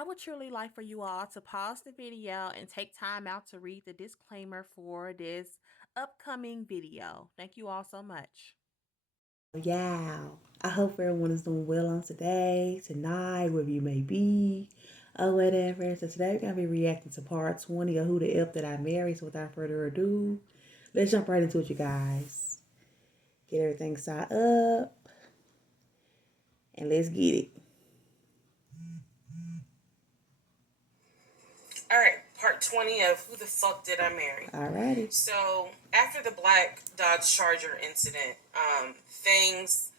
I would truly like for you all to pause the video and take time out to read the disclaimer for this upcoming video. Thank you all so much. Yeah, I hope everyone is doing well on today, tonight, wherever you may be, or whatever. So today we're gonna be reacting to part 20 of Who the F Did I Marry. So without further ado, let's jump right into it, you guys. Get everything set up and let's get it. All right, part 20 of Who the Fuck Did I Marry? Alrighty. So, after the black Dodge Charger incident, things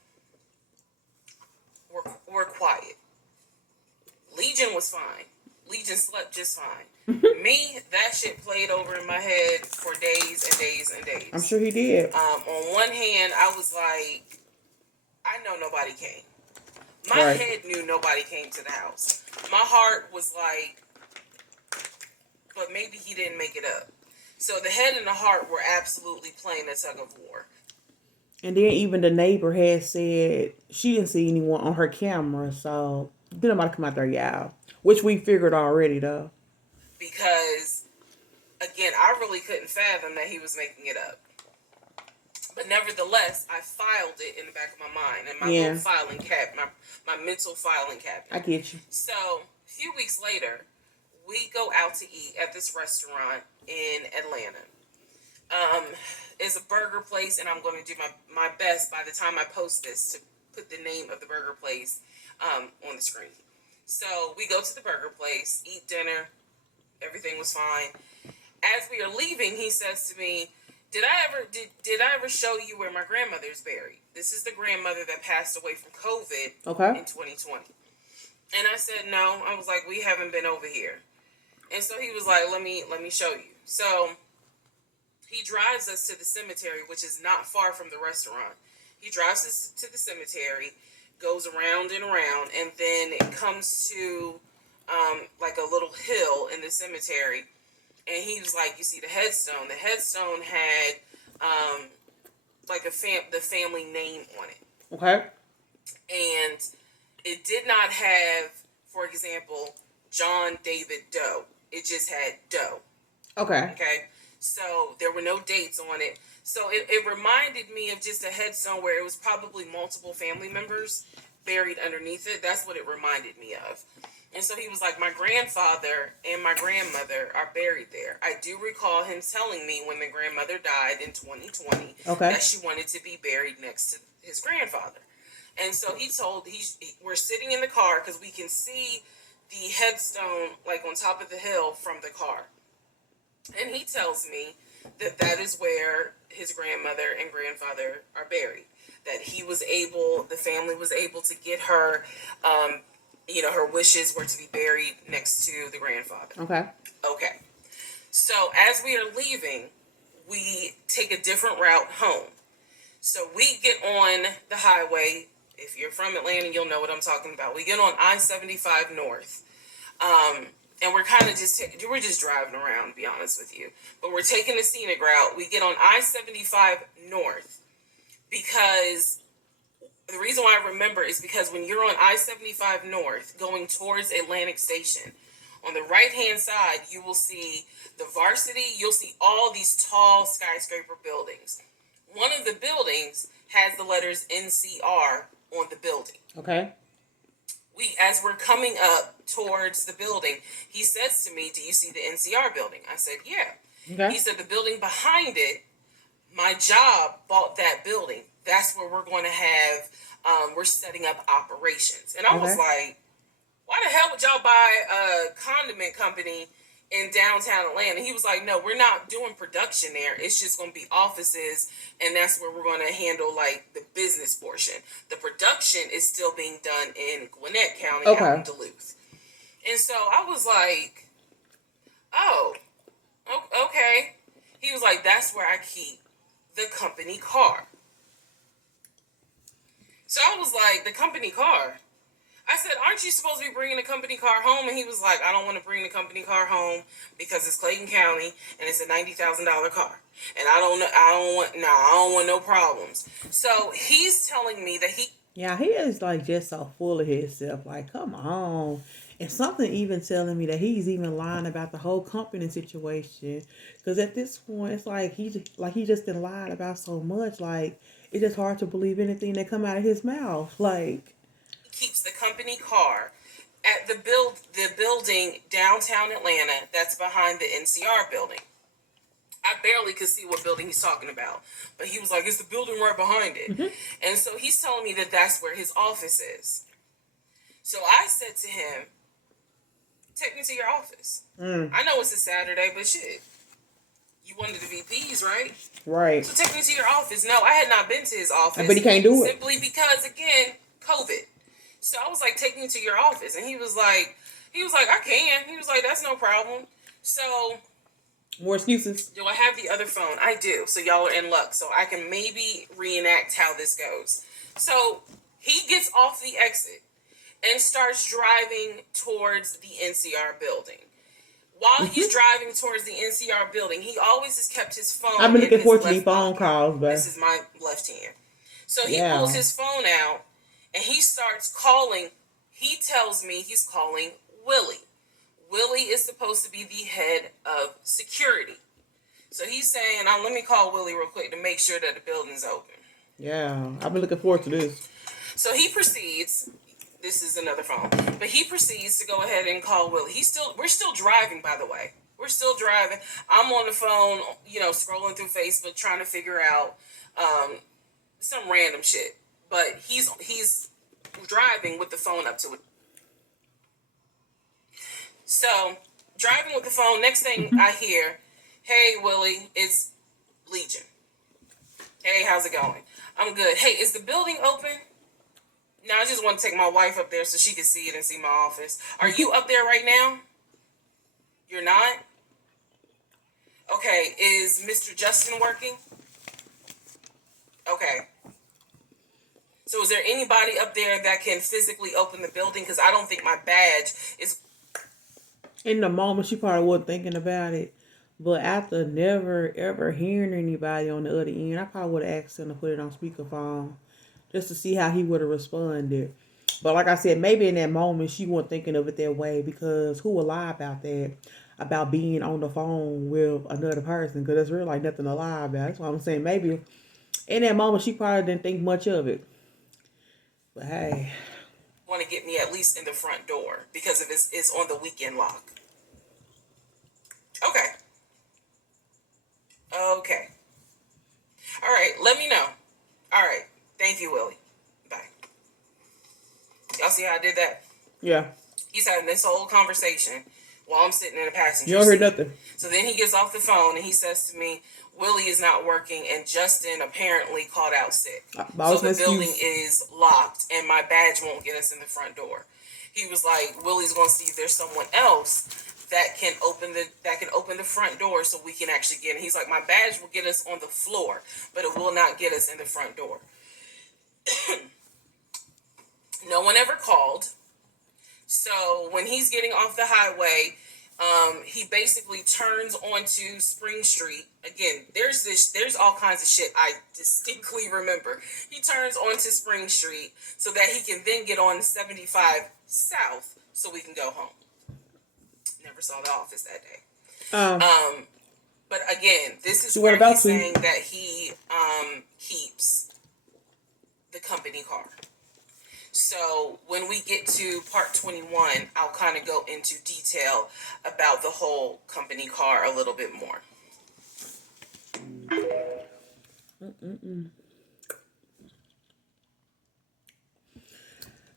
were quiet. Legion was fine. Legion slept just fine. Me, that shit played over in my head for days and days and days. I'm sure he did. On one hand, I was like, I know nobody came. My head knew nobody came to the house. My heart was like, but maybe he didn't make it up. So the head and the heart were absolutely playing a tug of war. And then even the neighbor had said she didn't see anyone on her camera, so didn't nobody come out there, y'all. Which we figured already, though. Because, again, I really couldn't fathom that he was making it up. But nevertheless, I filed it in the back of my mind, in my little filing cabinet, my mental filing cabinet. I get you. So, a few weeks later, we go out to eat at this restaurant in Atlanta. It's a burger place, and I'm going to do my best by the time I post this to put the name of the burger place on the screen. So we go to the burger place, eat dinner, everything was fine. As we are leaving, he says to me, did I ever show you where my grandmother's buried? This is the grandmother that passed away from COVID in 2020. And I said, no. I was like, we haven't been over here. And so he was like, let me show you. So he drives us to the cemetery, which is not far from the restaurant. He drives us to the cemetery, goes around and around, and then it comes to like a little hill in the cemetery. And he was like, you see the headstone. The headstone had like the family name on it. Okay. And it did not have, for example, John David Doe. It just had Doe. Okay. Okay. So there were no dates on it. So it reminded me of just a headstone where it was probably multiple family members buried underneath it. That's what it reminded me of. And so he was like, my grandfather and my grandmother are buried there. I do recall him telling me when the grandmother died in 2020 that she wanted to be buried next to his grandfather. And so we're sitting in the car because we can see the headstone like on top of the hill from the car. And he tells me that is where his grandmother and grandfather are buried. That the family was able to get her, her wishes were to be buried next to the grandfather. Okay. So as we are leaving, we take a different route home. So we get on the highway. If you're from Atlanta, you'll know what I'm talking about. We get on I-75 North. And we're kind of we're just driving around, to be honest with you. But we're taking the scenic route. We get on I-75 North because the reason why I remember is because when you're on I-75 North going towards Atlantic Station, on the right-hand side, you will see the Varsity. You'll see all these tall skyscraper buildings. One of the buildings has the letters NCR on the building. Okay. As we're coming up towards the building, he says to me, do you see the NCR building? I said, yeah. Okay. He said, the building behind it, my job bought that building. That's where we're going to have, we're setting up operations. And I was like, why the hell would y'all buy a condiment company in downtown Atlanta? He was like, no, we're not doing production there. It's just going to be offices, and that's where we're going to handle like the business portion. The production is still being done in Gwinnett County out in Duluth. And so I was like, oh, okay. He was like, that's where I keep the company car. So I was like, the company car? I said, aren't you supposed to be bringing the company car home? And he was like, I don't want to bring the company car home because it's Clayton County and it's a $90,000 car. And I don't want no problems. So he's telling me that Yeah, he is like just so full of himself. Like, come on. And something even telling me that he's even lying about the whole company situation. Because at this point, it's like he just been lied about so much. Like, it's just hard to believe anything that come out of his mouth. Like, He keeps the company car at the building downtown Atlanta that's behind the NCR building. I barely could see what building he's talking about, but he was like, "It's the building right behind it," mhm, and so he's telling me that that's where his office is. So I said to him, "Take me to your office. mm, I know it's a Saturday, but shit, you wanted the VPs, right? right. So take me to your office." No, I had not been to his But he office can't do it. simply because, again, COVID. So I was like, "Take me to your office," and he was like, "I can." He was like, "That's no problem." So More excuses. do I have the other phone? I do. So y'all are in luck. So I can maybe reenact how this goes. So he gets off the exit and starts driving towards the NCR building. While he's Hmm. driving towards the NCR building, he always has kept his I've phone been in looking his forward to these left phone pocket. calls, This but is my left hand. So he pulls yeah. his phone out and he starts calling. He tells me he's calling Willie. Willie is supposed to be the head of security. So he's saying, let me call Willie real quick to make sure that the building's open. Yeah. I've been looking forward to this. So he proceeds. This is another phone, but he proceeds to go ahead and call Willie. We're still driving, by the way. We're still driving. I'm on the phone, scrolling through Facebook, trying to figure out um, some random shit. But he's driving with the phone up to it. So driving with the phone. Next thing Hmm. I hear, "Hey Willie, it's Legion. Hey, how's it going? I'm good. Hey, is the building open? No, I just want to take my wife up there so she can see it and see my office. Are you up there right now? You're not? Okay, is Mr. Justin working? Okay. So is there anybody up there that can physically open the building? Because I don't think my badge is." In the moment, she probably wasn't thinking about it. But after never ever hearing anybody on the other end, I probably would have asked him to put it on speakerphone just to see how he would have responded. But like I said, maybe in that moment she wasn't thinking of it that way because who would lie about that? About being on the phone with another person because there's really like nothing to lie about. That's why I'm saying maybe in that moment she probably didn't think much of it. But hey, want to get me at least in the front door because of it's on the weekend lock. Okay. Okay. All right. Let me know. All right. Thank you, Willie. Bye. Y'all see how I did that? yeah, He's having this whole conversation while I'm sitting in the you passenger don't hear seat. nothing. So then he gets off the phone and he says to me, "Willie is not working and Justin apparently called out sick. So Always an the building excuse. is locked and my badge won't get us in the front door." He was like, "Willie's going to see if there's someone else that can open the front door so we can actually get in." He's like, "My badge will get us on the floor, but it will not get us in the front door." No one ever called. So when he's getting off the highway, he basically turns onto Spring Street. Again, there's all kinds of shit I distinctly remember. He turns onto Spring Street so that he can then get on 75 South so we can go home. Never saw the office that day. Um, Um, but again, this is she wasn't where about he's to. saying that he keeps the company car. So when we get to part 21, I'll kind of go into detail about the whole company car a little bit more. Mm-mm.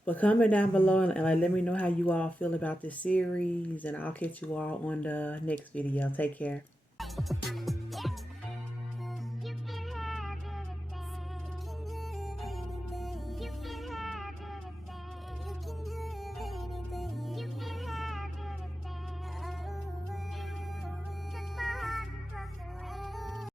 But comment down below and like let me know how you all feel about this series, and I'll catch you all on the next video. Take care.